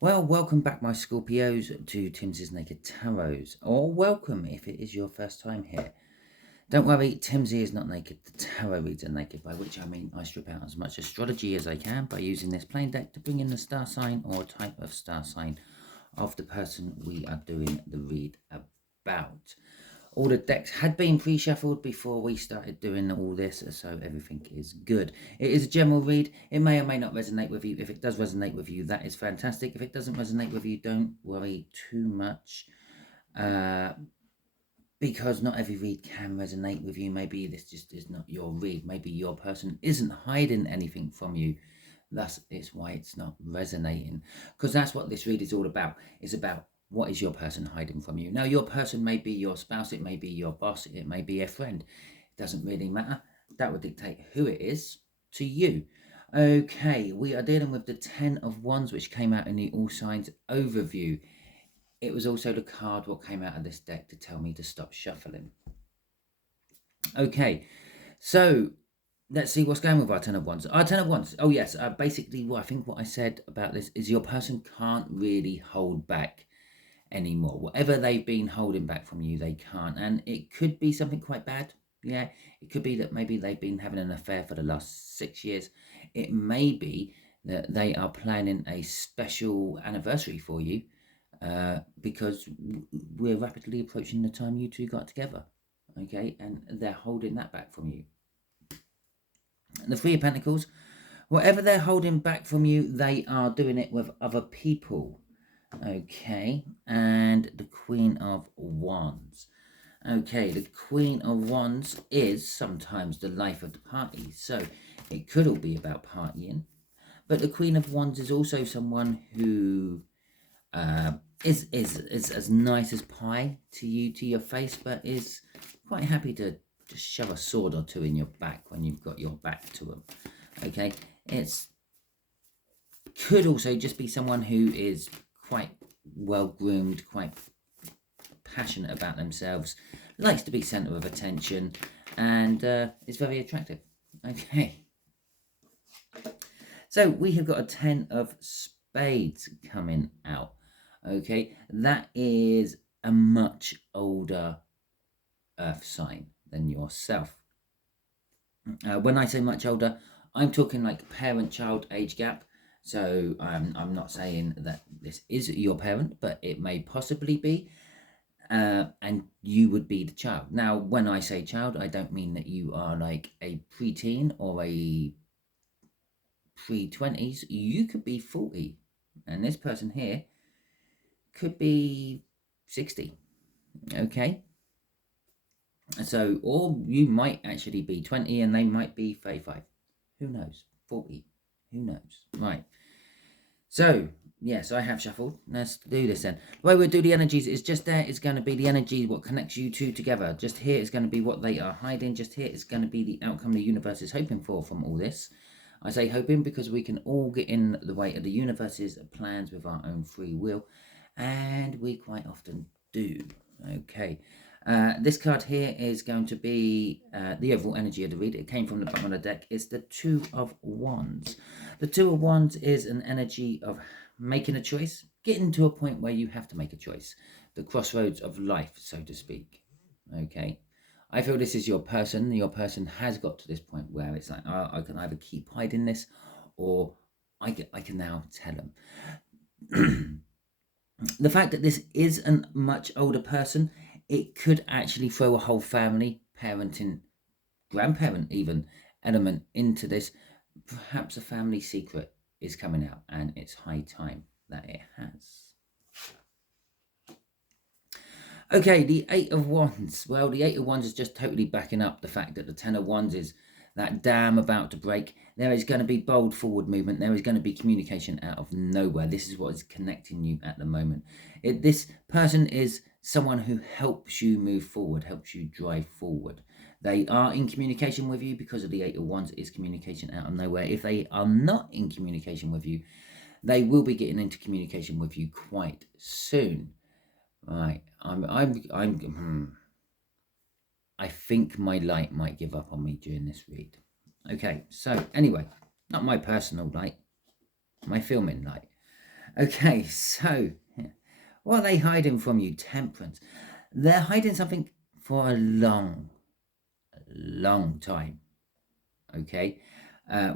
Well, welcome back, my Scorpios, to Timsy's Naked Tarots, or welcome if it is your first time here. Don't worry, Timsy is not naked. The tarot reads are naked, by which I mean I strip out as much astrology as I can by using this plain deck to bring in the star sign or type of star sign of the person we are doing the read about. All the decks had been pre-shuffled before we started doing all this, so everything is good. It is a general read. It may or may not resonate with you. If it does resonate with you, that is fantastic. If it doesn't resonate with you, don't worry too much, because not every read can resonate with you. Maybe this just is not your read. Maybe your person isn't hiding anything from you. Thus, it's why it's not resonating, because that's what this read is all about. It's about what is your person hiding from you. Now, your person may be your spouse, it may be your boss, it may be a friend. It doesn't really matter. That would dictate who it is to you. Okay, we are dealing with the 10 of Wands, which came out in the All Signs overview. It was also the card what came out of this deck to tell me to stop shuffling. Okay, so let's see what's going with our 10 of Wands. Our 10 of Wands, oh yes, basically I think what I said about this is your person can't really hold back anymore. Whatever they've been holding back from you, they can't. And it could be something quite bad. Yeah, it could be that maybe they've been having an affair for the last 6 years. It may be that they are planning a special anniversary for you, because we're rapidly approaching the time you two got together. Okay, and they're holding that back from you. The Three of Pentacles, whatever they're holding back from you, they are doing it with other people. Okay, and the Queen of Wands. Okay, the Queen of Wands is sometimes the life of the party, so it could all be about partying. But the Queen of Wands is also someone who is as nice as pie to you, to your face, but is quite happy to just shove a sword or two in your back when you've got your back to them. Okay, it's could also just be someone who is quite well groomed, quite passionate about themselves, likes to be center of attention, and is very attractive. Okay, so we have got a 10 of spades coming out. Okay, that is a much older earth sign than yourself. When I say much older, I'm talking like parent-child age gap. So I'm not saying that this is your parent, but it may possibly be, and you would be the child. Now, when I say child, I don't mean that you are like a preteen or a pre-20s. You could be 40, and this person here could be 60. Okay, so, or you might actually be 20 and they might be 35. Who knows? 40. Who knows? Right. So, yes, I have shuffled. Let's do this then. The way we'll do the energies is just there is going to be the energy what connects you two together. Just here is going to be what they are hiding. Just here is going to be the outcome the universe is hoping for from all this. I say hoping because we can all get in the way of the universe's plans with our own free will. And we quite often do. Okay. This card here is going to be the overall energy of the read. It came from the bottom of the deck. It's the Two of Wands. The Two of Wands is an energy of making a choice, getting to a point where you have to make a choice. The crossroads of life, so to speak. Okay. I feel this is your person. Your person has got to this point where it's like, oh, I can either keep hiding this or I can now tell them. The fact that this is a much older person, it could actually throw a whole family, parenting, grandparent even, element into this. Perhaps a family secret is coming out, and it's high time that it has. Okay, the Eight of Wands. Well, the Eight of Wands is just totally backing up the fact that the Ten of Wands is that dam about to break. There is going to be bold forward movement. There is going to be communication out of nowhere. This is what is connecting you at the moment. This person is someone who helps you move forward, helps you drive forward. They are in communication with you because of the Eight of Wands is communication out of nowhere. If they are not in communication with you, they will be getting into communication with you quite soon. Right, I think my light might give up on me during this read. Okay, so anyway, not my personal light, my filming light. Okay, so what are they hiding from you? Temperance. They're hiding something for a long time. Okay,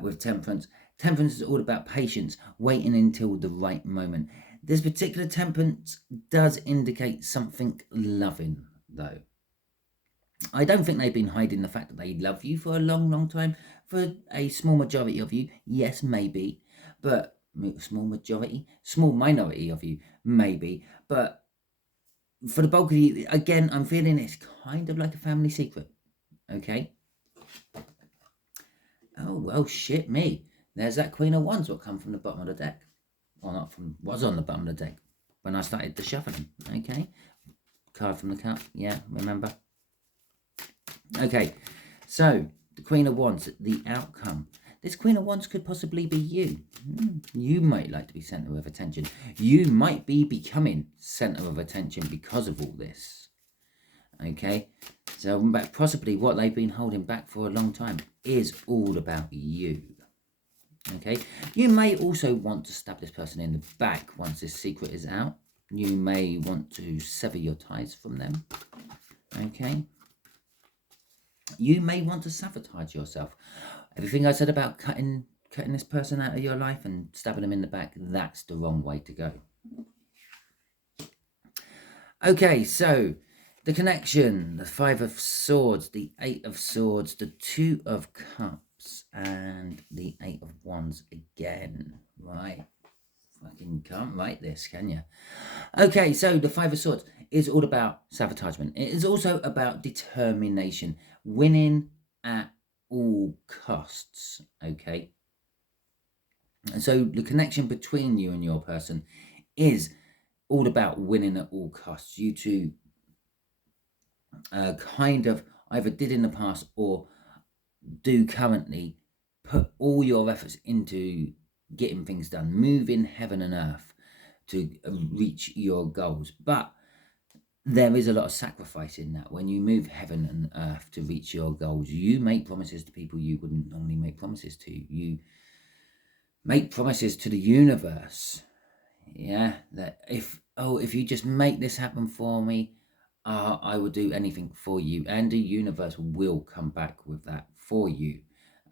with temperance. Temperance is all about patience, waiting until the right moment. This particular temperance does indicate something loving, though. I don't think they've been hiding the fact that they love you for a long time. For a small majority of you, yes, maybe, but small minority of you, maybe, but for the bulk of you, again, I'm feeling it's kind of like a family secret. Okay. Oh well, shit me. There's that Queen of Wands what come from the bottom of the deck. Well, not from, was on the bottom of the deck when I started the shuffling. Okay. Card from the cup. Yeah, remember? Okay. So, the Queen of Wands, the outcome. This Queen of Wands could possibly be you. You might like to be centre of attention. You might be becoming centre of attention because of all this. Okay, so possibly what they've been holding back for a long time is all about you. Okay, you may also want to stab this person in the back once this secret is out. You may want to sever your ties from them. Okay, you may want to sabotage yourself. Everything I said about cutting this person out of your life and stabbing them in the back, that's the wrong way to go. Okay, so the connection, the Five of Swords, the Eight of Swords, the Two of Cups, and the Eight of Wands again. Right. Fucking can't write this, can you? Okay, so the Five of Swords is all about sabotagement. It is also about determination, winning at all costs. Okay. And so the connection between you and your person is all about winning at all costs. You two kind of either did in the past or do currently put all your efforts into getting things done, moving heaven and earth to reach your goals. But there is a lot of sacrifice in that. When you move heaven and earth to reach your goals, you make promises to people you wouldn't normally make promises to. You make promises to the universe. Yeah, that if you just make this happen for me, I will do anything for you, and the universe will come back with that for you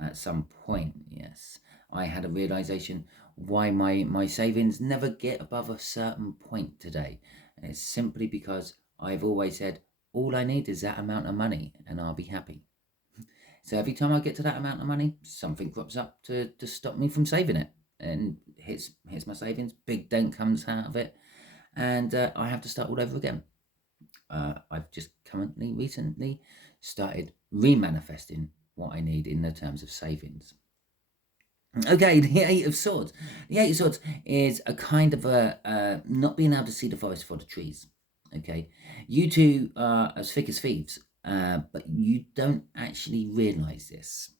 at some point. Yes, I had a realization why my savings never get above a certain point today, and it's simply because I've always said all I need is that amount of money and I'll be happy. So every time I get to that amount of money, something crops up to stop me from saving it, and hits my savings. Big dent comes out of it, and I have to start all over again. I've just recently started remanifesting what I need in the terms of savings. Okay, the Eight of Swords. The Eight of Swords is a kind of a not being able to see the forest for the trees. Okay, you two are as thick as thieves, but you don't actually realize this.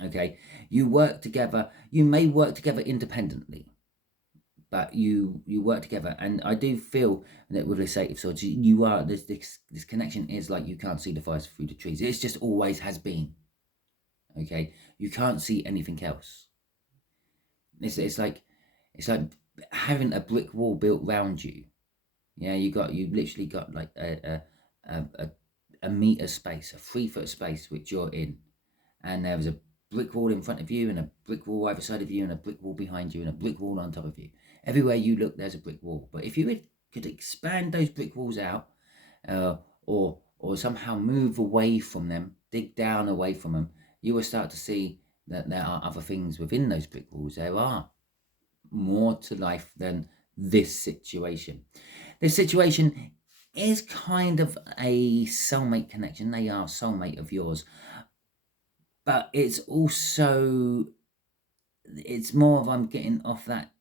Okay, you work together. You may work together independently, but you work together, and I do feel that with this Eight of Swords, you are this connection is like you can't see the forest through the trees. It's just always has been. Okay, you can't see anything else. It's like having a brick wall built round you. Yeah, you literally got like a meter space, a 3-foot space which you're in, and there was a brick wall in front of you, and a brick wall either side of you, and a brick wall behind you, and a brick wall on top of you. Everywhere you look, there's a brick wall. But if you could expand those brick walls out, or somehow move away from them, dig down away from them, you will start to see that there are other things within those brick walls. There are more to life than this situation. This situation is kind of a soulmate connection. They are a soulmate of yours. But it's also, it's more of I'm getting off that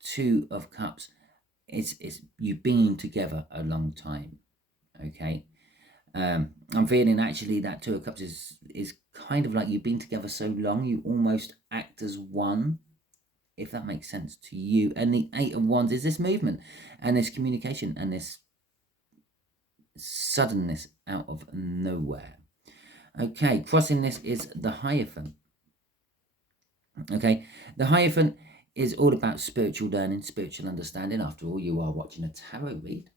Two of Cups. It's you've been together a long time. Okay. I'm feeling actually that Two of Cups is kind of like you've been together so long, you almost act as one, if that makes sense to you. And the Eight of Wands is this movement and this communication and this suddenness out of nowhere. Okay, crossing this is the Hierophant. Okay, the Hierophant is all about spiritual learning, spiritual understanding. After all, you are watching a tarot read,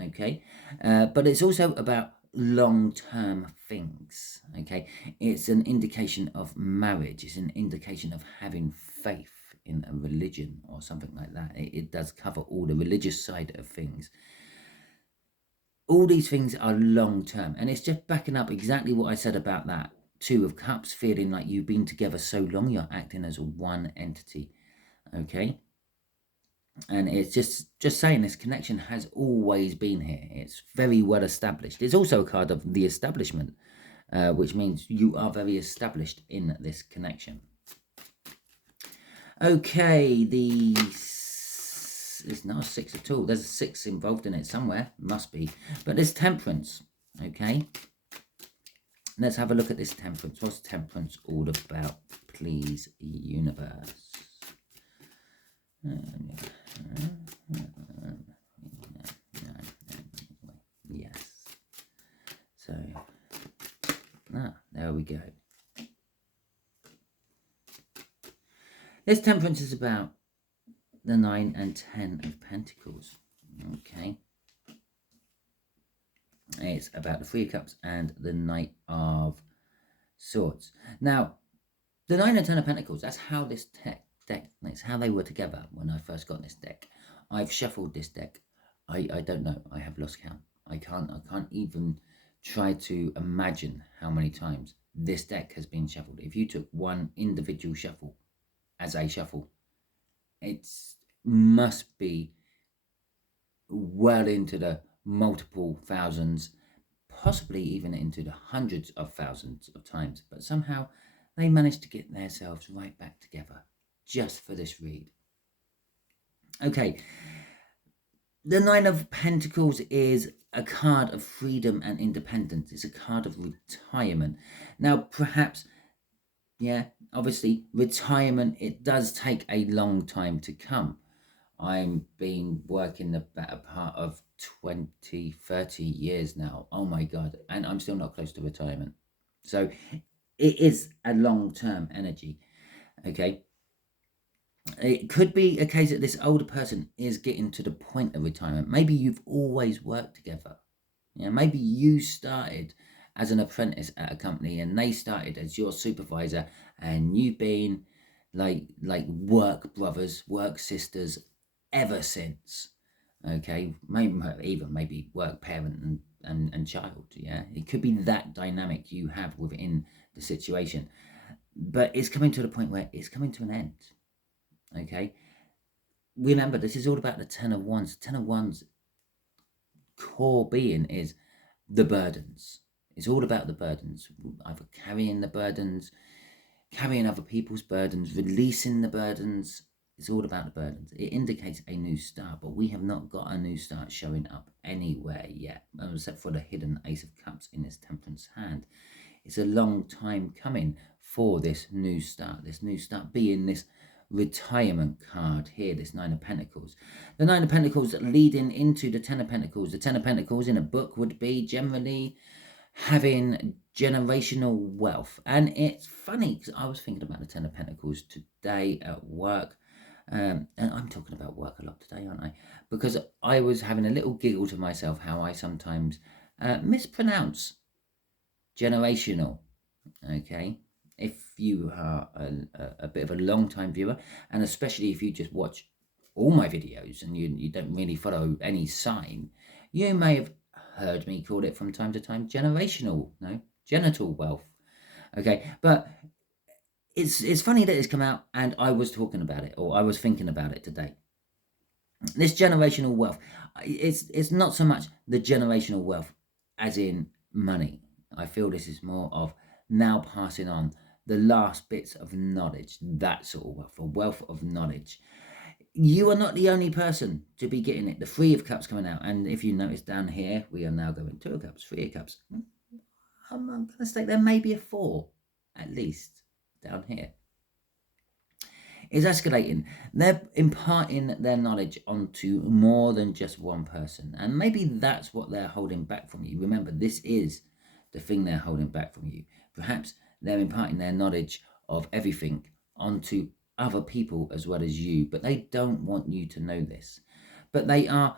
okay? But it's also about long-term things, okay? It's an indication of marriage. It's an indication of having faith in a religion or something like that. It does cover all the religious side of things. All these things are long-term, and it's just backing up exactly what I said about that Two of Cups, feeling like you've been together so long, you're acting as one entity, okay? And it's just saying this connection has always been here. It's very well established. It's also a card of the establishment, which means you are very established in this connection. Okay, it's not a 6 at all. There's a 6 involved in it somewhere. Must be. But there's Temperance, okay? Let's have a look at this Temperance. What's Temperance all about, please, universe? Yes. So, there we go. This Temperance is about the 9 and 10 of Pentacles. Okay. It's about the 3 of Cups and the Knight of Swords. Now, the 9 and 10 of Pentacles, that's how this deck, it's how they were together when I first got this deck. I've shuffled this deck. I don't know. I have lost count. I can't even try to imagine how many times this deck has been shuffled. If you took one individual shuffle as a shuffle, it must be well into the multiple thousands, possibly even into the hundreds of thousands of times, but somehow they managed to get themselves right back together just for this read. Okay, the 9 of Pentacles is a card of freedom and independence. It's a card of retirement. Now, perhaps, yeah, obviously, retirement, it does take a long time to come. I've been working the better part of 20, 30 years now. Oh my God. And I'm still not close to retirement. So it is a long-term energy. Okay. It could be a case that this older person is getting to the point of retirement. Maybe you've always worked together. Yeah, maybe you started as an apprentice at a company and they started as your supervisor, and you've been like work brothers, work sisters ever since. Okay, maybe work parent and child. Yeah, it could be that dynamic you have within the situation, but it's coming to the point where it's coming to an end. Okay, remember, this is all about the 10 of Wands. 10 of Wands core being is the burdens. It's all about the burdens, either carrying the burdens, carrying other people's burdens, releasing the burdens. It's all about the burdens. It indicates a new start, but we have not got a new start showing up anywhere yet, except for the hidden Ace of Cups in this Temperance hand. It's a long time coming for this new start being this retirement card here, this 9 of Pentacles. The 9 of Pentacles leading into the 10 of Pentacles. The 10 of Pentacles in a book would be generally having generational wealth. And it's funny because I was thinking about the 10 of Pentacles today at work. And I'm talking about work a lot today, aren't I? Because I was having a little giggle to myself how I sometimes mispronounce generational. Okay, if you are a bit of a long time viewer, and especially if you just watch all my videos and you don't really follow any sign, you may have heard me call it from time to time genital wealth. Okay, but it's funny that it's come out and I was talking about it, or I was thinking about it today. This generational wealth, it's not so much the generational wealth as in money. I feel this is more of now passing on the last bits of knowledge, that sort of wealth, a wealth of knowledge. You are not the only person to be getting it. The 3 of Cups coming out, and if you notice down here, we are now going 2 of Cups, 3 of Cups. I'm going to state there may be a 4, at least, down here. Is escalating. They're imparting their knowledge onto more than just one person, and maybe that's what they're holding back from you. Remember, this is the thing they're holding back from you. Perhaps they're imparting their knowledge of everything onto other people as well as you, but they don't want you to know this. But they are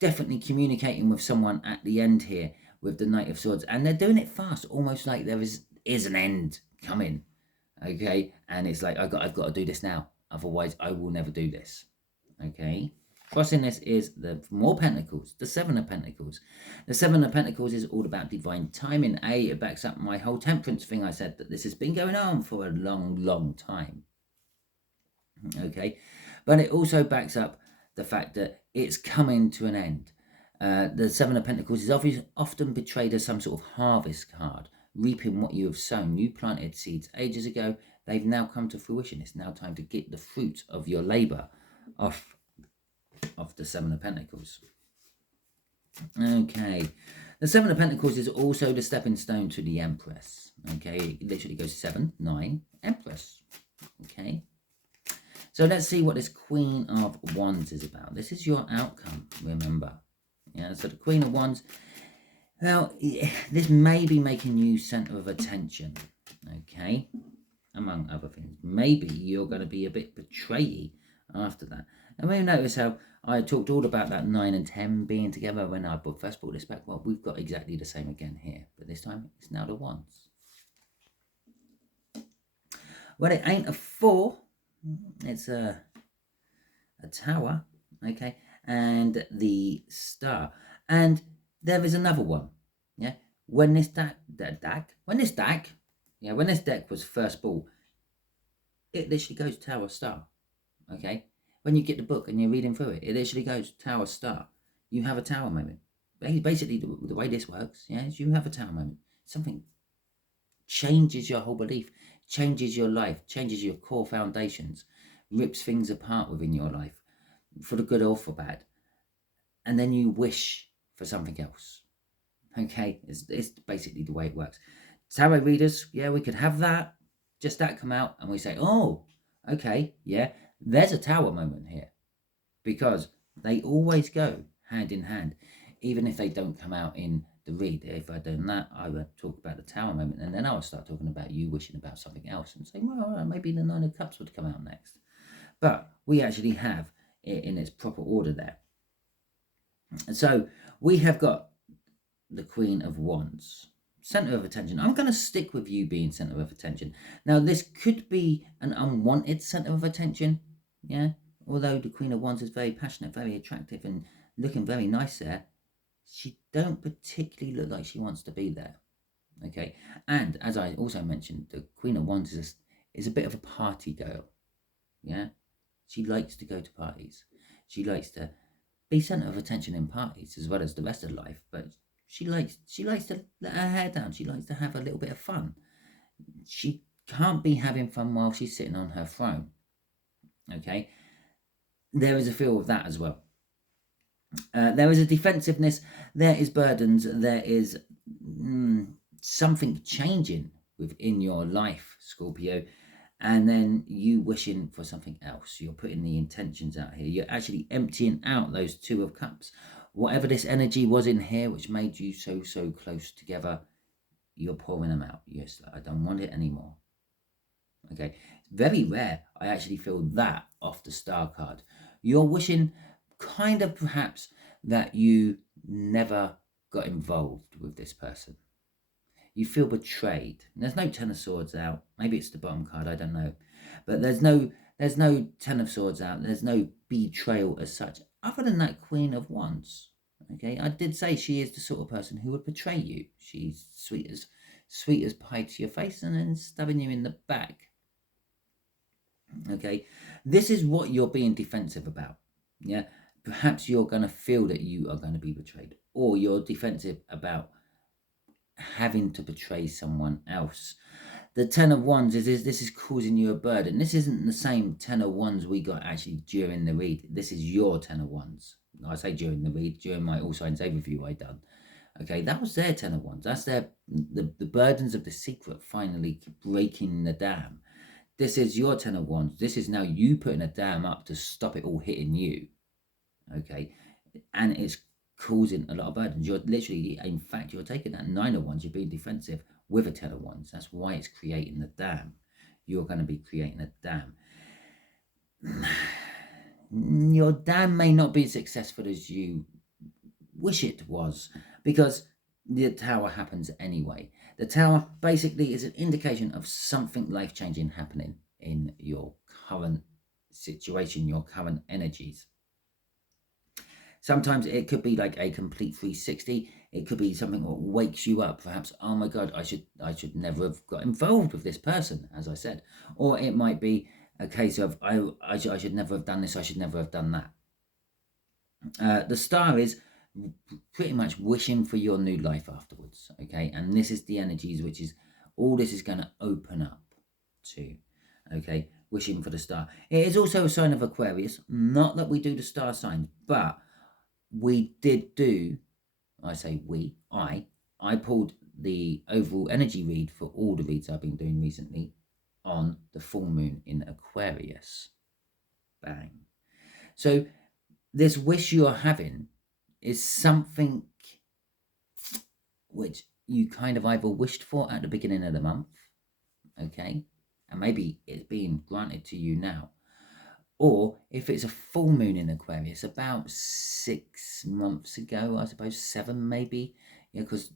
definitely communicating with someone at the end here with the Knight of Swords, and they're doing it fast, almost like there is an end coming. Okay, and it's like I've got to do this now, otherwise I will never do this. Okay, crossing this is the more Pentacles, the Seven of Pentacles. The Seven of Pentacles is all about divine timing. It backs up my whole temperance thing. I said that this has been going on for a long time. Okay, but it also backs up the fact that it's coming to an end. The Seven of Pentacles is often portrayed as some sort of harvest card, reaping what you have sown. You planted seeds ages ago. They've now come to fruition. It's now time to get the fruit of your labor off of the Seven of Pentacles. Okay, the Seven of Pentacles is also the stepping stone to the Empress. Okay, it literally goes 7, 9, Empress. Okay, so let's see what this Queen of Wands is about. This is your outcome, remember. Yeah, so the Queen of Wands, well, this may be making you center of attention, okay, among other things. Maybe you're going to be a bit betrayy after that. And we notice how I talked all about that 9 and 10 being together when I first brought this back. Well, we've got exactly the same again here, but this time it's now the Wands. Well, it ain't a 4, it's a tower, okay, and the star. And there is another one, yeah. When this deck was first bought, it literally goes tower, star, okay. When you get the book and you're reading through it, it literally goes tower, star. You have a tower moment. Basically, the way this works, yeah, is you have a tower moment. Something changes your whole belief, changes your life, changes your core foundations, rips things apart within your life, for the good or for bad. And then you wish for something else. Okay, it's basically the way it works. Tarot readers, yeah, we could have that, just that come out, and we say, oh, okay, yeah, there's a tower moment here, because they always go hand in hand, even if they don't come out in the read. If I'd done that, I would talk about the tower moment, and then I would start talking about you wishing about something else and say, well, maybe the 9 of Cups would come out next. But we actually have it in its proper order there. And so we have got the Queen of Wands, center of attention. I'm going to stick with you being center of attention. Now, this could be an unwanted center of attention, yeah. Although the Queen of Wands is very passionate, very attractive, and looking very nice there, she don't particularly look like she wants to be there. Okay, and as I also mentioned, the Queen of Wands is a bit of a party girl. Yeah, she likes to go to parties. She likes to be center of attention in parties as well as the rest of life, but she likes to let her hair down. She likes to have a little bit of fun. She can't be having fun while she's sitting on her throne. Okay, there is a feel of that as well. There is a defensiveness, there is burdens, there is something changing within your life, Scorpio, and then you wishing for something else. You're putting the intentions out here. You're actually emptying out those 2 of Cups. Whatever this energy was in here, which made you so close together, you're pouring them out. You're just like, I don't want it anymore. Okay, very rare I actually feel that off the Star card. You're wishing kind of perhaps that you never got involved with this person. You feel betrayed. And there's no 10 of Swords out. Maybe it's the bottom card, I don't know. But there's no 10 of Swords out. There's no betrayal as such, other than that Queen of Wands. Okay, I did say she is the sort of person who would betray you. She's sweet as pie to your face and then stabbing you in the back. Okay, this is what you're being defensive about. Yeah, perhaps you're going to feel that you are going to be betrayed, or you're defensive about having to betray someone else. The 10 of Wands is this is causing you a burden. This isn't the same 10 of Wands we got actually during the read. This is your 10 of Wands. I say during the read, during my All Signs overview I done. Okay, that was their 10 of Wands. That's the burdens of the secret finally breaking the dam. This is your 10 of Wands. This is now you putting a dam up to stop it all hitting you. Okay, and it's causing a lot of burdens. You're literally, in fact, you're taking that 9 of Wands, you're being defensive with a 10 of Wands. That's why it's creating the dam. You're going to be creating a dam. your dam may not be as successful as you wish it was, because the tower happens anyway. The tower basically is an indication of something life-changing happening in your current situation, your current energies. Sometimes it could be like a complete 360. It could be something that wakes you up. Perhaps, oh my God, I should never have got involved with this person, as I said. Or it might be a case of, I should never have done this. I should never have done that. The star is pretty much wishing for your new life afterwards. Okay. And this is the energies, which is all this is going to open up to. Okay. Wishing for the star. It is also a sign of Aquarius. Not that we do the star signs, but we did do, I say we, I pulled the overall energy read for all the reads I've been doing recently on the full moon in Aquarius. Bang. So this wish you're having is something which you kind of either wished for at the beginning of the month, okay, and maybe it's being granted to you now. Or if it's a full moon in Aquarius, about 6 months ago, I suppose 7 maybe, because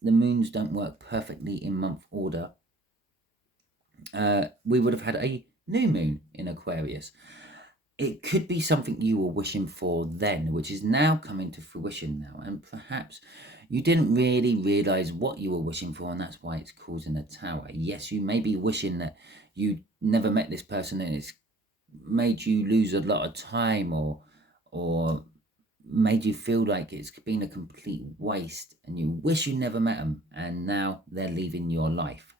the moons don't work perfectly in month order, we would have had a new moon in Aquarius. It could be something you were wishing for then, which is now coming to fruition now, and perhaps you didn't really realize what you were wishing for, and that's why it's causing a tower. Yes, you may be wishing that you never met this person and it's made you lose a lot of time, or made you feel like it's been a complete waste and you wish you never met them, and now they're leaving your life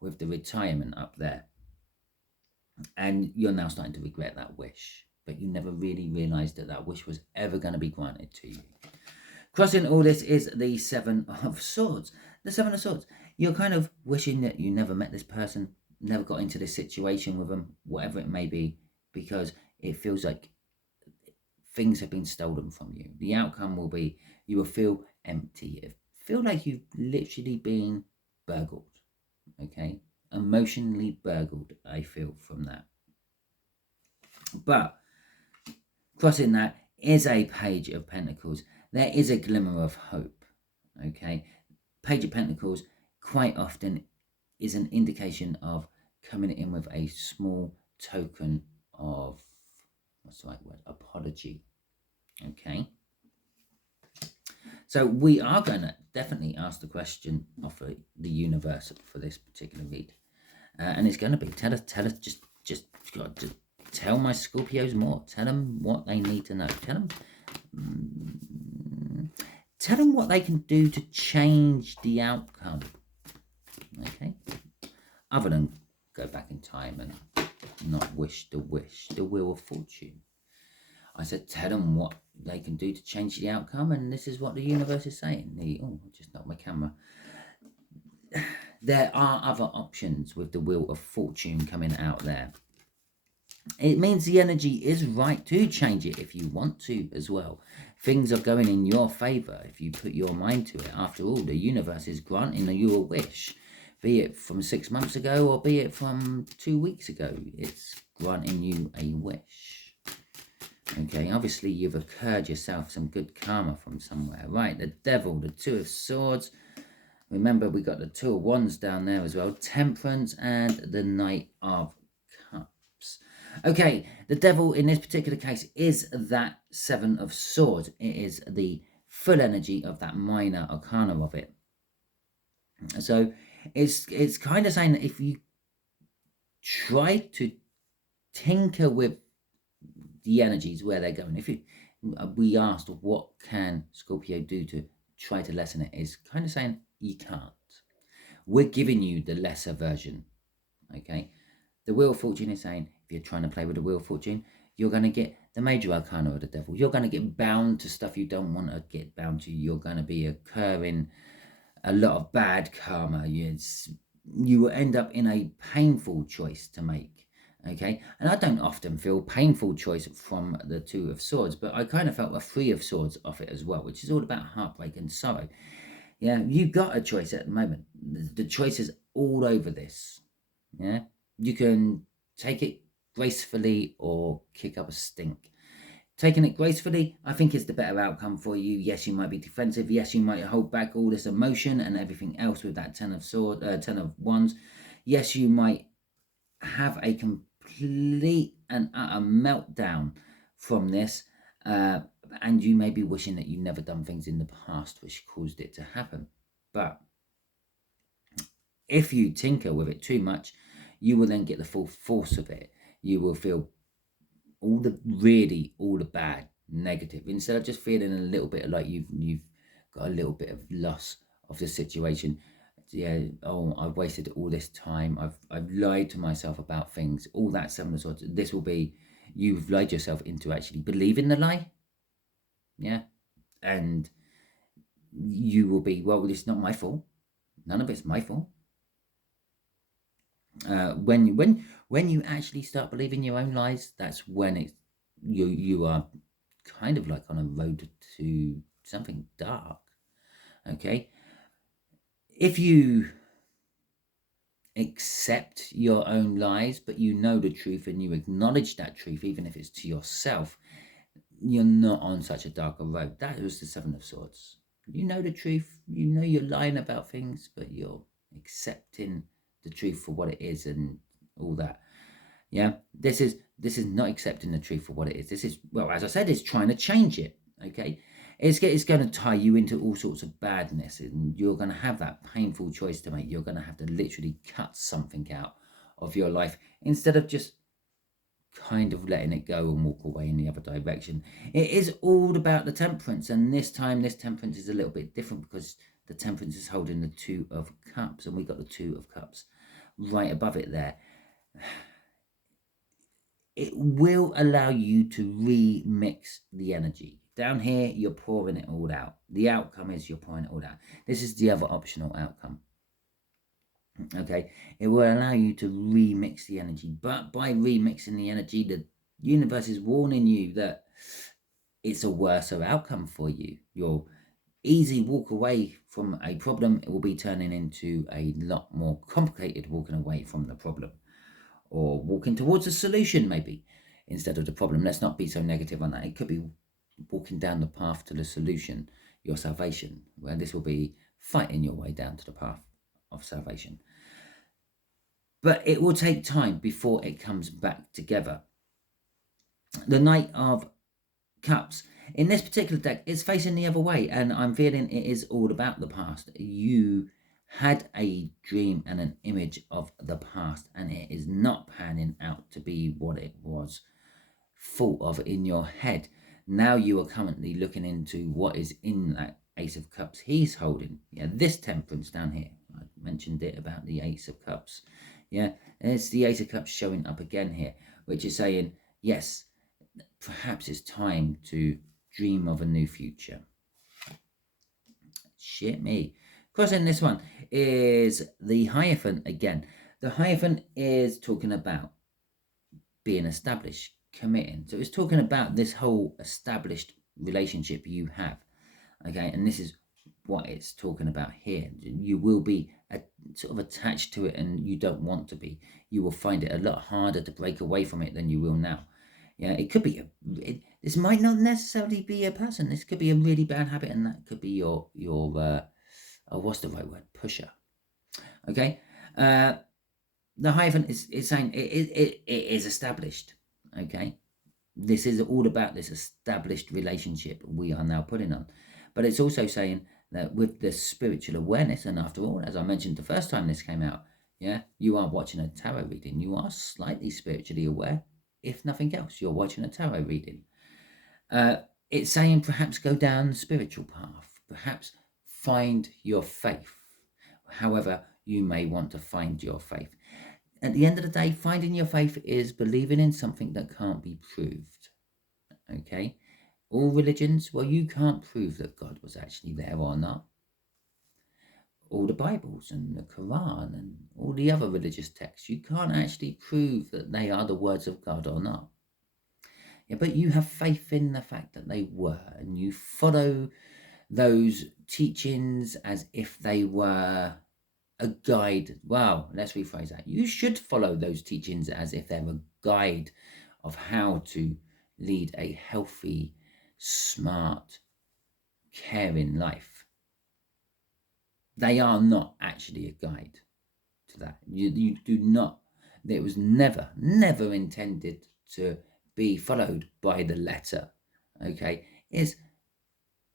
with the retirement up there, and you're now starting to regret that wish, but you never really realized that that wish was ever going to be granted to you. Crossing all this is the Seven of Swords. The Seven of Swords, you're kind of wishing that you never met this person, never got into this situation with them, whatever it may be, because it feels like things have been stolen from you. The outcome will be you will feel empty, feel like you've literally been burgled, okay, emotionally burgled, I feel from that. But crossing that is a Page of Pentacles. There is a glimmer of hope, okay. Page of Pentacles quite often is an indication of coming in with a small token of, what's the right word, apology, okay. So we are going to definitely ask the question of the universe for this particular read, and it's going to be tell us just tell my Scorpios more. Tell them what they need to know. Tell them what they can do to change the outcome, okay, other than go back in time and not wish the Wheel of Fortune. I said tell them what they can do to change the outcome, and this is what the universe is saying. Oh, I just knocked my camera. There are other options with the Wheel of Fortune coming out there. It means the energy is right to change it if you want to as well. Things are going in your favor if you put your mind to it. After all, the universe is granting you a wish, be it from 6 months ago or be it from 2 weeks ago. It's granting you a wish. Okay, obviously you've incurred yourself some good karma from somewhere. Right, the Devil, the Two of Swords. Remember, we got the Two of Wands down there as well. Temperance and the Knight of Cups. Okay, the Devil in this particular case is that Seven of Swords. It is the full energy of that minor arcana of it. So it's kind of saying that if you try to tinker with the energies where they're going, if we asked what can Scorpio do to try to lessen it, is kind of saying you can't. We're giving you the lesser version, okay. The Wheel of Fortune is saying if you're trying to play with the Wheel of Fortune, you're going to get the major arcana of the Devil. You're going to get bound to stuff you don't want to get bound to. You're going to be incurring a lot of bad karma. You will end up in a painful choice to make, okay. And I don't often feel painful choice from the Two of Swords, but I kind of felt a Three of Swords off it as well, which is all about heartbreak and sorrow. Yeah, you got a choice at the moment. The choice is all over this. Yeah, you can take it gracefully or kick up a stink. Taking it gracefully, I think, is the better outcome for you. Yes, you might be defensive. Yes, you might hold back all this emotion and everything else with that 10 of Wands. Yes, you might have a complete and utter meltdown from this, and you may be wishing that you never done things in the past which caused it to happen. But if you tinker with it too much, you will then get the full force of it. You will feel all the bad, negative, instead of just feeling a little bit like you've got a little bit of loss of the situation. Yeah, oh, I've wasted all this time. I've lied to myself about things. All that similar sort. This will be, you've lied yourself into actually believing the lie. Yeah, and you will be, well, it's not my fault. None of it's my fault. When you actually start believing your own lies, that's when you are kind of like on a road to something dark. Okay, if you accept your own lies, but you know the truth and you acknowledge that truth, even if it's to yourself, you're not on such a darker road. That was the Seven of Swords. You know the truth, you know you're lying about things, but you're accepting the truth for what it is and all that. Yeah, this is not accepting the truth for what it is. This is, well, as I said, it's trying to change it. Okay, it's going to tie you into all sorts of badness, and you're going to have that painful choice to make. You're going to have to literally cut something out of your life instead of just kind of letting it go and walk away in the other direction. It is all about the Temperance, and this time this Temperance is a little bit different because the Temperance is holding the Two of Cups, and we got the Two of Cups right above it there. It will allow you to remix the energy. Down here, you're pouring it all out. The outcome is you're pouring it all out. This is the other optional outcome. Okay, it will allow you to remix the energy, but by remixing the energy, the universe is warning you that it's a worse outcome for you. Your easy walk away from a problem, it will be turning into a lot more complicated walking away from the problem, or walking towards a solution maybe instead of the problem. Let's not be so negative on that. It could be walking down the path to the solution, your salvation, where this will be fighting your way down to the path of salvation. But it will take time before it comes back together. The Knight of Cups in this particular deck is facing the other way, and I'm feeling it is all about the past. You had a dream and an image of the past, and it is not panning out to be what it was thought of in your head. Now you are currently looking into what is in that Ace of Cups he's holding. Yeah, this Temperance down here. I mentioned it about the Ace of Cups. Yeah, and it's the Ace of Cups showing up again here, which is saying, yes, perhaps it's time to dream of a new future. Shit me. Crossing this one is the Hierophant again. The Hierophant is talking about being established, committing. So it's talking about this whole established relationship you have. Okay, and this is what it's talking about here. You will be sort of attached to it, and you don't want to be. You will find it a lot harder to break away from it than you will now. Yeah, it could be this might not necessarily be a person. This could be a really bad habit, and that could be your what's the right word? Pusher. Okay. The Hierophant is saying it is established. Okay. This is all about this established relationship we are now putting on. But it's also saying that with the spiritual awareness, and after all, as I mentioned the first time this came out, yeah, you are watching a tarot reading. You are slightly spiritually aware. If nothing else, you're watching a tarot reading. It's saying perhaps go down the spiritual path. Perhaps find your faith. However you may want to find your faith. At the end of the day, finding your faith is believing in something that can't be proved. Okay? All religions, well, you can't prove that God was actually there or not. All the Bibles and the Quran and all the other religious texts, you can't actually prove that they are the words of God or not. Yeah, but you have faith in the fact that they were, and you follow those teachings as if they were a guide. Well, let's rephrase that. You should follow those teachings as if they're a guide of how to lead a healthy, smart, caring life. They are not actually a guide to that. You do not. It was never intended to be followed by the letter. Okay, it's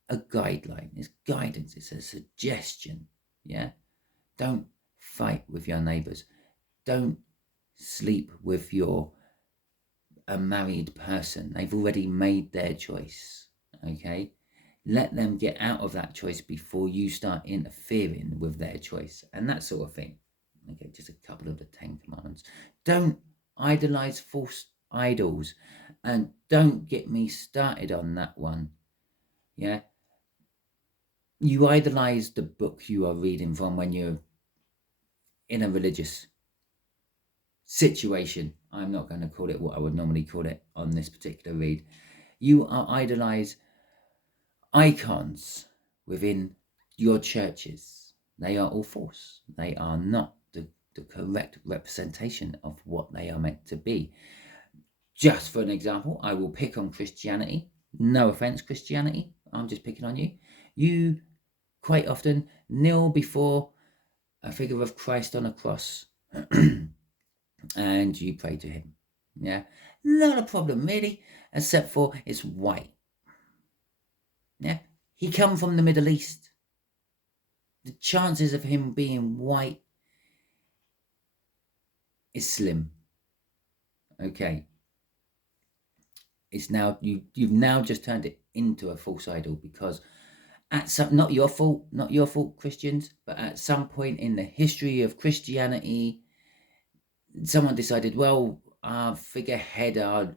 a guideline. It's guidance. It's a suggestion. Yeah. Don't fight with your neighbours. Don't sleep with a married person. They've already made their choice. Okay. Let them get out of that choice before you start interfering with their choice and that sort of thing. Okay, just a couple of the 10 commandments. Don't idolize false idols, and don't get me started on that one. Yeah, you idolize the book you are reading from when you're in a religious situation. I'm not going to call it what I would normally call it on this particular read. You are idolize icons within your churches. They are all false. They are not the correct representation of what they are meant to be. Just for an example, I will pick on Christianity. No offense, Christianity. I'm just picking on you. You quite often kneel before a figure of Christ on a cross and you pray to him. Yeah, not a problem really, except for it's white. Yeah, he come from the Middle East. The chances of him being white is slim. Okay, it's now you've now just turned it into a false idol because at some, not your fault, Christians, but at some point in the history of Christianity, someone decided, well, our figurehead, our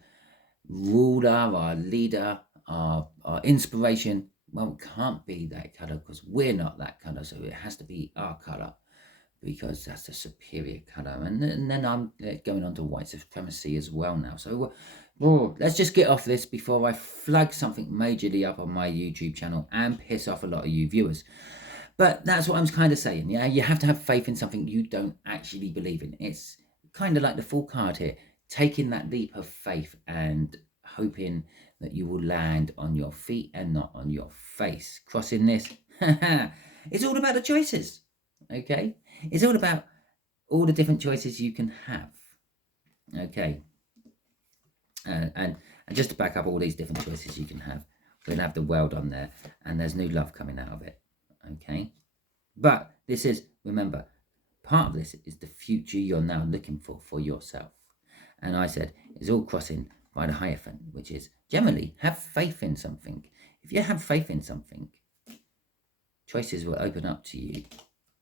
ruler, our leader, our inspiration, well, it can't be that colour because we're not that colour, so it has to be our colour because that's the superior colour. And then I'm going on to white supremacy as well now. So let's just get off this before I flag something majorly up on my YouTube channel and piss off a lot of you viewers. But that's what I'm kind of saying. Yeah, you have to have faith in something you don't actually believe in. It's kind of like the full card here, taking that leap of faith and hoping that you will land on your feet and not on your face. Crossing this, it's all about the choices. Okay, it's all about all the different choices you can have. Okay, and just to back up all these different choices you can have, we'll have the world on there, and there's new love coming out of it. Okay, but this is, remember, part of this is the future you're now looking for yourself. And I said it's all crossing by the Hierophant, which is generally have faith in something. If you have faith in something, choices will open up to you.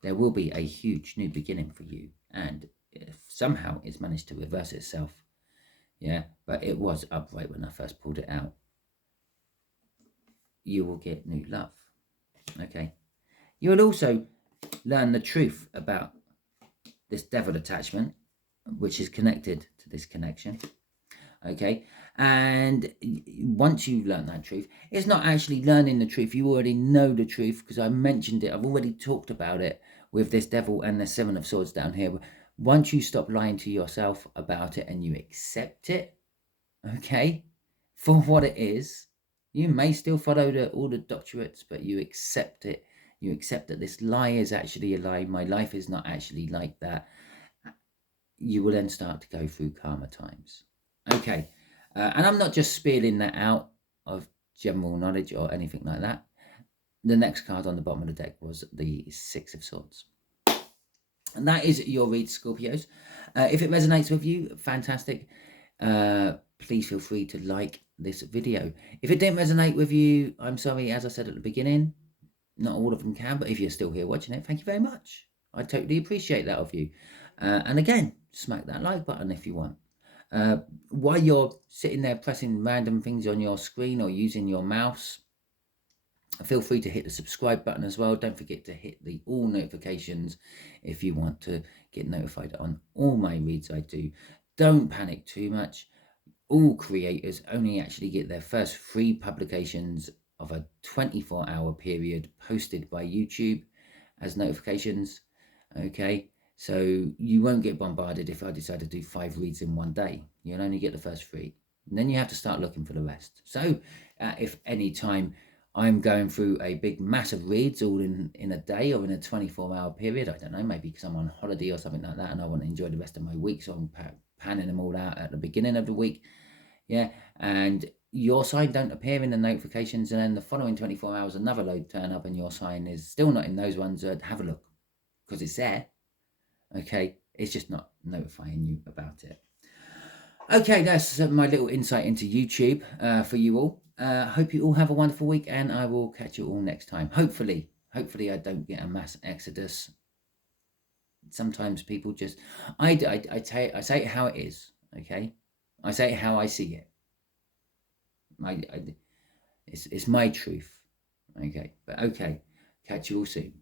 There will be a huge new beginning for you. And if somehow it's managed to reverse itself, yeah, but it was upright when I first pulled it out, you will get new love. Okay. You will also learn the truth about this devil attachment, which is connected to this connection. Okay, and once you've learned that truth, it's not actually learning the truth. You already know the truth because I mentioned it. I've already talked about it with this devil and the 7 of Swords down here. Once you stop lying to yourself about it and you accept it, okay, for what it is, you may still follow all the doctorates, but you accept it. You accept that this lie is actually a lie. My life is not actually like that. You will then start to go through karma times. Okay, and I'm not just spilling that out of general knowledge or anything like that. The next card on the bottom of the deck was the 6 of Swords. And that is your read, Scorpios. If it resonates with you, fantastic. Please feel free to like this video. If it didn't resonate with you, I'm sorry, as I said at the beginning, not all of them can, but if you're still here watching it, thank you very much. I totally appreciate that of you. And again, smack that like button if you want. While you're sitting there pressing random things on your screen or using your mouse, feel free to hit the subscribe button as well. Don't forget to hit the all notifications if you want to get notified on all my reads I do. Don't panic too much. All creators only actually get their first 3 publications of a 24-hour period posted by YouTube as notifications. Okay, so you won't get bombarded if I decide to do 5 reads in one day. You'll only get the first 3. And then you have to start looking for the rest. So if any time I'm going through a big massive reads all in a day or in a 24-hour period, I don't know, maybe because I'm on holiday or something like that and I want to enjoy the rest of my week, so I'm panning them all out at the beginning of the week. Yeah, and your sign don't appear in the notifications, and then the following 24 hours another load turn up and your sign is still not in those ones. Have a look, because it's there. Okay, it's just not notifying you about it. Okay, that's my little insight into YouTube for you all. Hope you all have a wonderful week, and I will catch you all next time. Hopefully I don't get a mass exodus. Sometimes people just, I say it how it is. Okay, I say it how I see it. It's my truth. Okay, but okay, catch you all soon.